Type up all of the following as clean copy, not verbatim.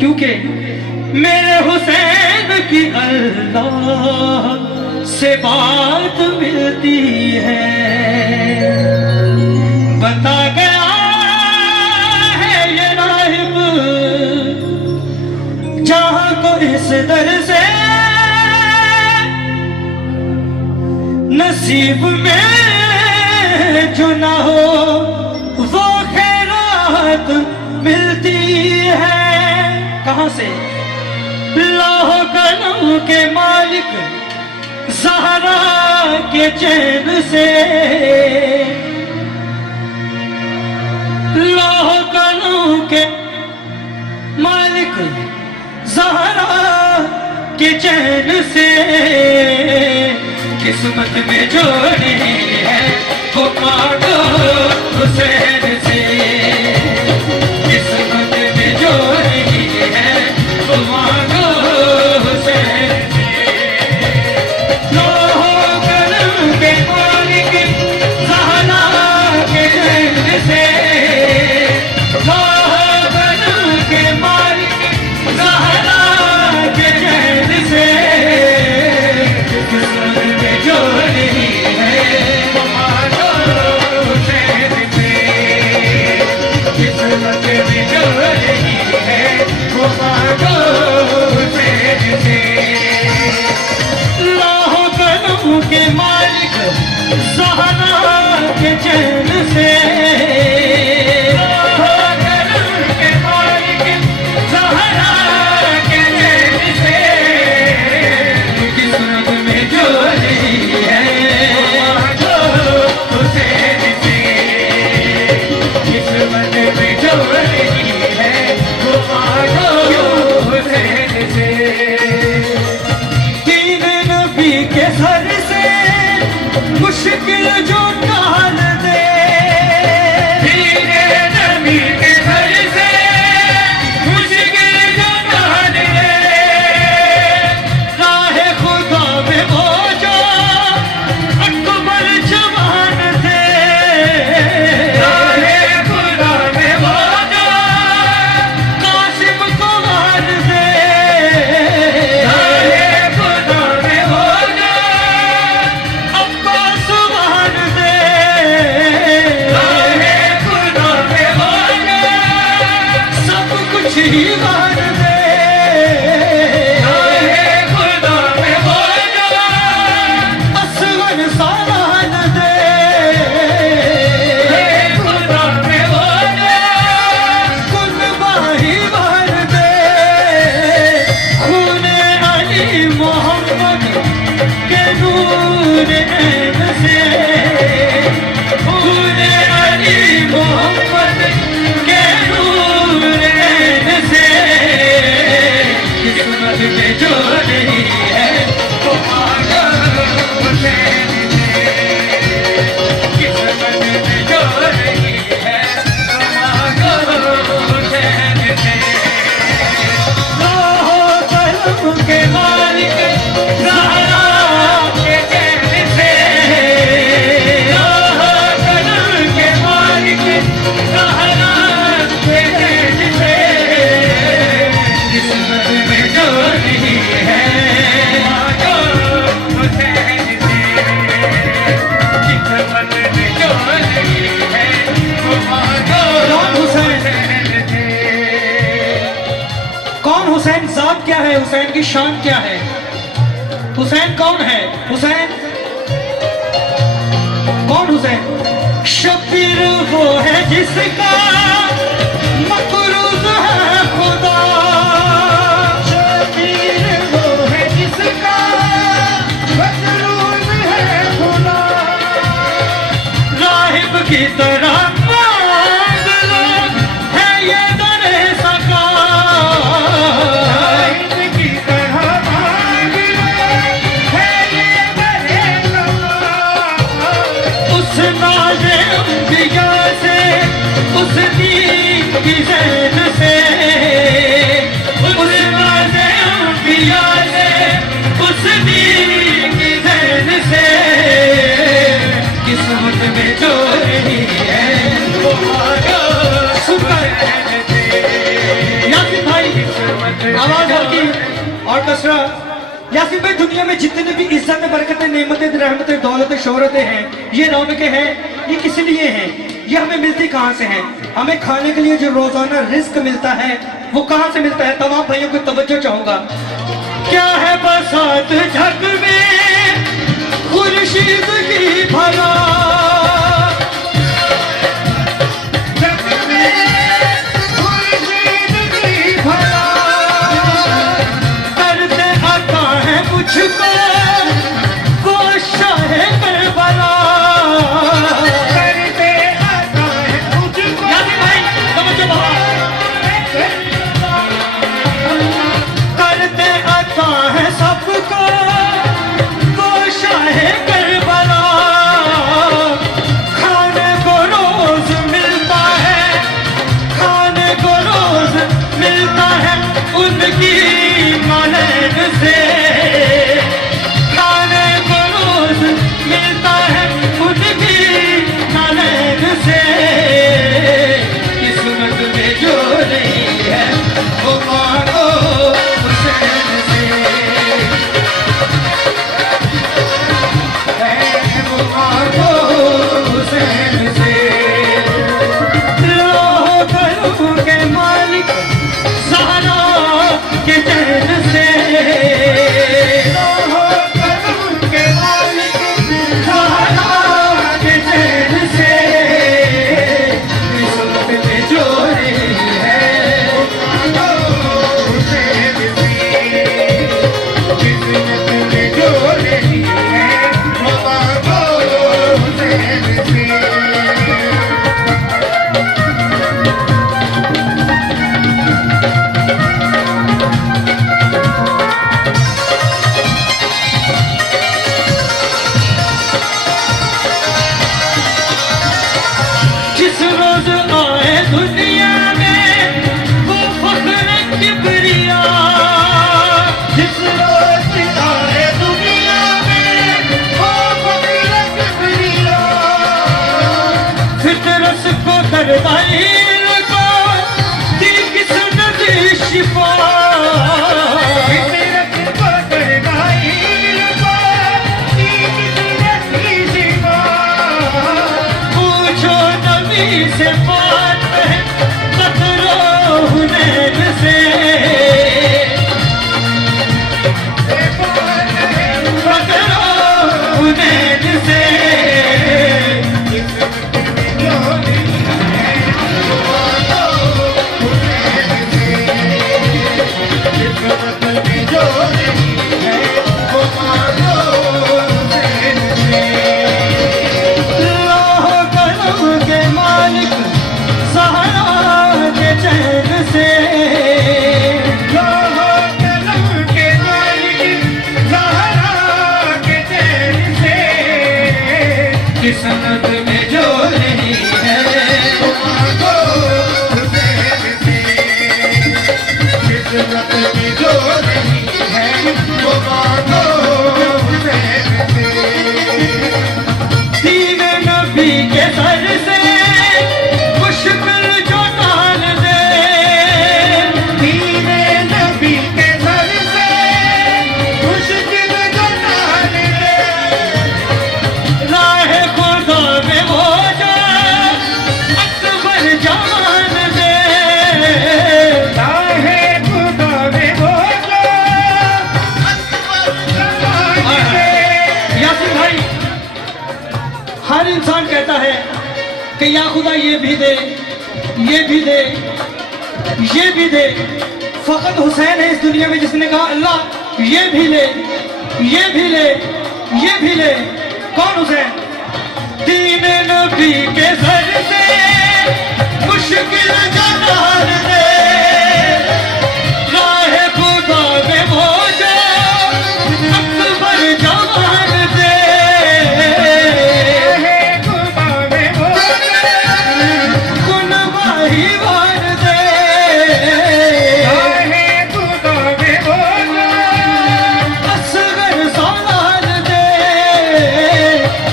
क्योंकि मेरे हुसैन की अल्लाह से बात मिलती है। बता गया है ये राहिब जहां को इस दर से नसीब में जो ना हो वो खैरात मिलती है। कहां से? लाहो कलम के मालिक ज़हरा के चैन से, लाहो कलम के मालिक ज़हरा के चैन से। किस्मत में जो नहीं है वो मांगो हुसैन से। किस्मत में जो नहीं है वो मांगो हुसैन से। लोहो कलम के मालिक ज़हरा के चैन से, लोहो कलम के मालिक ज़हरा के चैन से। किस्मत में जो नहीं है वो मांगो हुसैन से। किस्मत में जो नहीं है वो मांगो हुसैन से। लाहो कलम के मालिक ज़हरा के चैन से, लाहो कलम के मालिक ज़हरा के चैन से। किस्मत में जो नहीं है वो मांगो हुसैन से। किस्मत में जो नहीं है वो मांगो हुसैन से। तीन नबी के सर से मुश्किल जो टाल दे, तीन नबी के सर से मुश्किल जो टाल दे। राहे खुदा में वो जो अकबर जवान थे, राहे खुदा में वो जो कासिम को मान दे। राहे खुदा में वो जो अब्बास मान दे। राहे खुदा में वो जो सब कुछ ही मान दे। राहे खुदा में वो जो असगर सामान दे। राहे खुदा में वो जो कुर्बानी मान दे। खूने अली मोहम्मद के नूर ऐन से, खूने अली मोहम्मद के नूर ऐन से। किस्मत में जो नहीं है वो मांगो हुसैन से। किस्मत में जो नहीं है वो मांगो हुसैन से। लाहो कलम के मालिक ज़हरा के चैन से, लाहो कलम के मालिक ज़हरा के चैन से। किस्मत में जो नहीं है मांगो हुसैन से। किस्मत में जो नहीं है वो मांगो हुसैन से। कौन हुसैन? ज़ात क्या है हुसैन की? शान क्या है? हुसैन कौन है? हुसैन कौन? हुसैन शबीर वो है जिसका मकरूज है खुदा। शबीर वो है जिसका मकरूज है खुदा। राहिब की तरह मांग लो है ये दरे सका। राहिब की तरह मांग लो है ये दरे सका। उस नाज़े अंबिया से, उस दीन की ज़ैन से, उस नाज़े अंबिया से, उस दीन की ज़ैन से। किस्मत में जो नहीं है असरा। यासीन भाई, दुनिया में जितने भी इज्जत, बरकतें, नेमतें, रहमतें, दौलतें, शोहरतें हैं, ये रौनकें हैं, ये किस लिए हैं? ये हमें मिलती कहाँ से हैं? हमें खाने के लिए जो रोजाना रिस्क मिलता है वो कहाँ से मिलता है? तमाम भाइयों को तवज्जो चाहूंगा। क्या है बरसात जग में खुर्शीद की भला, जग में खुर्शीद की भला, करते आता है मुझको कोशाह करबला, करते आता है मुझको। याद भाई समझो करते आता है सबको कोशाह करबला, खाने को रोज मिलता है, खाने को रोज मिलता है उनकी मानन से, खाने को रोज मिलता है उनकी मानन से। किस्मत में जो नहीं है वो मांगो हुसैन से, वो मांगो हुसैन से। लोहो करूं के मालिक ज़हरा के चैन से, लोहो करूं के मालिक ज़हरा के चैन से। किस्मत में जो नहीं है वो मांगो हुसैन से, किस्मत में जो नहीं है वो मांगो हुसैन से। जिस रोज आए दुनिया में वो फख्र किबरिया, जिस रोज आए दुनिया में वो फख्र किबरिया, फितरत को दरबार को दी किस्मत शिफा, फितरत को दरबार को दी किस्मत शिफा। पूछो नबी से बात है कतरो हुनैन से, कतरो हुनैन से। लोहो कलम के मालिक ज़हरा के चैन से, लोहो कलम के मालिक ज़हरा के चैन से। किस्मत में जो नहीं है वो मांगो हुसैन से, किस्मत में जो नहीं है वो मांगो हुसैन से। दीन नबी के सर से मुश्किल जो टाल दे, दीन नबी के सर से मुश्किल जो टाल दे, राह खुदा में वो जो अकबर जान दे, राह खुदा में वो जो अकबर जान दे। यासीन भाई, हर इंसान कहता है कि या खुदा ये भी दे, ये भी दे, ये भी दे। फकत हुसैन है इस दुनिया में जिसने कहा अल्लाह ये भी ले, ये भी ले, ये भी ले। कौन हुसैन? दीन नबी के सर से मुश्किल जलाल दे, राह खुदा में वो जो अकबर जवान दे, कुनवाही वार दे, असगर सालान दे,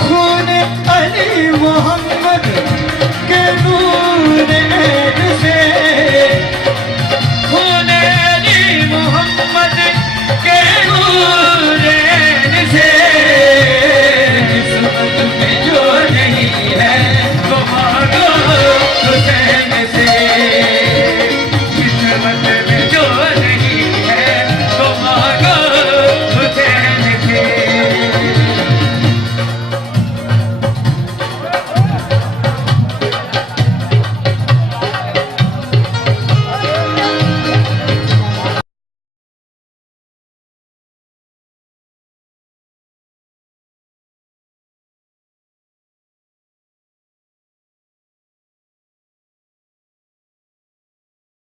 खून अली मोहम्मद के नूर ऐन